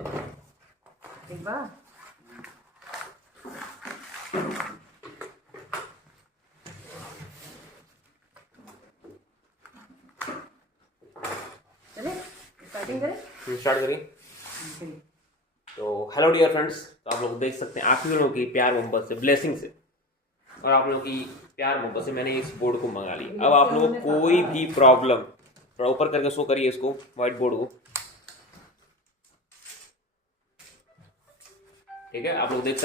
एक बार चले स्टार्टिंग करें। स्टार्ट करिए। तो हेलो डियर फ्रेंड्स, तो आप लोग देख सकते हैं आप लोगों की प्यार मोहब्बत से, ब्लेसिंग से और आप लोगों की प्यार मोहब्बत से मैंने इस बोर्ड को मंगा लिया। अब आप लोगों को कोई भी प्रॉब्लम, थोड़ा ऊपर करके शो करिए इसको, व्हाइट बोर्ड को। ठीक है, आप लोग देख सकते